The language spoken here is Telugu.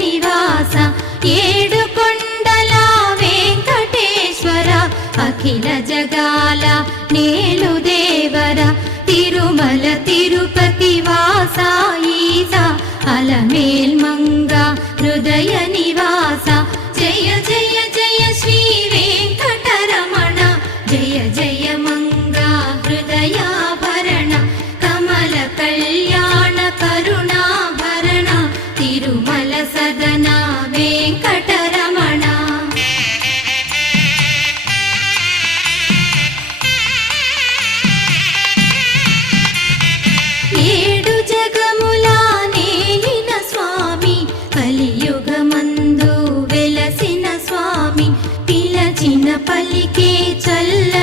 నివాస ఏడు కొండల వెంకటేశ్వర అఖిల జగాల నేలు దేవర తిరుమల తిరుపతి వాస ఈస అలమేల్ మంగ హృదయ నివాస జయ జయ జయ శ్రీ వెంకటరమణ జయ జయ మంగ హృదయాభరణ కమల కళ్యాణ కరుణాభరణ తిరుమల సదన వెంకటరమణ ఏడు జగముల నేలిన స్వామి కలియుగమందు వెలసిన స్వామి పిలచిన పలికే చల్ల